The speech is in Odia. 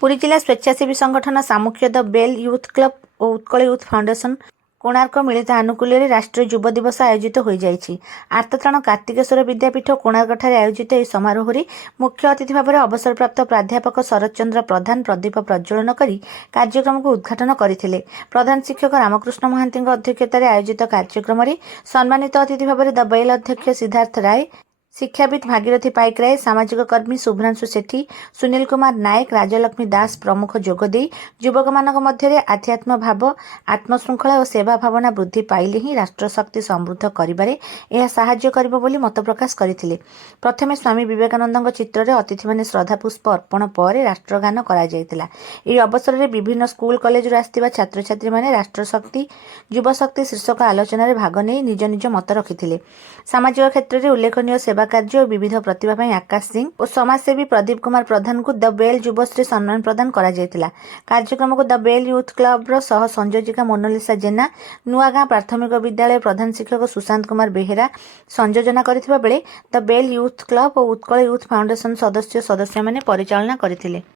ପୁରୀ ଜିଲ୍ଲା ସ୍ୱେଚ୍ଛାସେବୀ ସଂଗଠନ ସାମୁଖ୍ୟ ଦ ବେଲ୍ ୟୁଥ୍ କ୍ଲବ ଓ ଉତ୍କଳ ୟୁଥ୍ ଫାଉଣ୍ଡେସନ କୋଣାର୍କ ମିଳିତ ଆନୁକୂଲ୍ୟରେ ରାଷ୍ଟ୍ରୀୟ ଯୁବ ଦିବସ ଆୟୋଜିତ ହୋଇଯାଇଛି। ଆର୍ତ୍ତତ୍ରାଣ କାର୍ତ୍ତିକେଶ୍ୱର ବିଦ୍ୟାପୀଠ କୋଣାର୍କଠାରେ ଆୟୋଜିତ ଏହି ସମାରୋହରେ ମୁଖ୍ୟ ଅତିଥି ଭାବରେ ଅବସରପ୍ରାପ୍ତ ପ୍ରାଧ୍ୟାପକ ଶରତ ଚନ୍ଦ୍ର ପ୍ରଧାନ ପ୍ରଦୀପ ପ୍ରଜ୍ୱଳନ କରି କାର୍ଯ୍ୟକ୍ରମକୁ ଉଦ୍ଘାଟନ କରିଥିଲେ। ପ୍ରଧାନ ଶିକ୍ଷକ ରାମକୃଷ୍ଣ ମହାନ୍ତିଙ୍କ ଅଧ୍ୟକ୍ଷତାରେ ଆୟୋଜିତ କାର୍ଯ୍ୟକ୍ରମରେ ସମ୍ମାନିତ ଅତିଥି ଭାବରେ ଦ ବେଲ୍ ଅଧ୍ୟକ୍ଷ ସିଦ୍ଧାର୍ଥ ରାୟ, ଶିକ୍ଷାବିତ୍ ଭାଗୀରଥୀ ପାଇକରାୟ, ସାମାଜିକ କର୍ମୀ ଶୁଭ୍ରାଂଶୁ ସେଠୀ, ସୁନୀଲ କୁମାର ନାୟକ, ରାଜଲକ୍ଷ୍ମୀ ଦାସ ପ୍ରମୁଖ ଯୋଗଦେଇ ଯୁବକମାନଙ୍କ ମଧ୍ୟରେ ଆଧ୍ୟାତ୍ମ ଭାବ, ଆତ୍ମଶୃଙ୍ଖଳା ଓ ସେବା ଭାବନା ବୃଦ୍ଧି ପାଇଲେ ହିଁ ରାଷ୍ଟ୍ରଶକ୍ତି ସମୃଦ୍ଧ କରିବାରେ ଏହା ସାହାଯ୍ୟ କରିବ ବୋଲି ମତ ପ୍ରକାଶ କରିଥିଲେ। ପ୍ରଥମେ ସ୍ୱାମୀ ବିବେକାନନ୍ଦଙ୍କ ଚିତ୍ରରେ ଅତିଥିମାନେ ଶ୍ରଦ୍ଧାପୁଷ୍ପ ଅର୍ପଣ ପରେ ରାଷ୍ଟ୍ରଗାନ କରାଯାଇଥିଲା। ଏହି ଅବସରରେ ବିଭିନ୍ନ ସ୍କୁଲ କଲେଜରୁ ଆସିଥିବା ଛାତ୍ରଛାତ୍ରୀମାନେ ରାଷ୍ଟ୍ରଶକ୍ତି ଯୁବଶକ୍ତି ଶୀର୍ଷକ ଆଲୋଚନାରେ ଭାଗ ନେଇ ନିଜ ନିଜ ମତ ରଖିଥିଲେ। ସାମାଜିକ କ୍ଷେତ୍ରରେ ଉଲ୍ଲେଖନୀୟ ସେବା କାର୍ଯ୍ୟ ଓ ବିବିଧ ପ୍ରତିଭା ପାଇଁ ଆକାଶ ସିଂ ଓ ସମାଜସେବୀ ପ୍ରଦୀପ କୁମାର ପ୍ରଧାନଙ୍କୁ ଦ ବେଲ୍ ଯୁବଶ୍ରୀ ସମ୍ମାନ ପ୍ରଦାନ କରାଯାଇଥିଲା। କାର୍ଯ୍ୟକ୍ରମକୁ ଦ ବେଲ୍ ୟୁଥ୍ କ୍ଲବର ସହ ସଂଯୋଜିକା ମୋନାଲିସା ଜେନା, ନୂଆଗାଁ ପ୍ରାଥମିକ ବିଦ୍ୟାଳୟ ପ୍ରଧାନ ଶିକ୍ଷକ ସୁଶାନ୍ତ କୁମାର ବେହେରା ସଂଯୋଜନା କରିଥିବା ବେଳେ ଦ ବେଲ୍ ୟୁଥ୍ କ୍ଲବ ଓ ଉତ୍କଳ ୟୁଥ୍ ଫାଉଣ୍ଡେସନ ସଦସ୍ୟମାନେ ପରିଚାଳନା କରିଥିଲେ।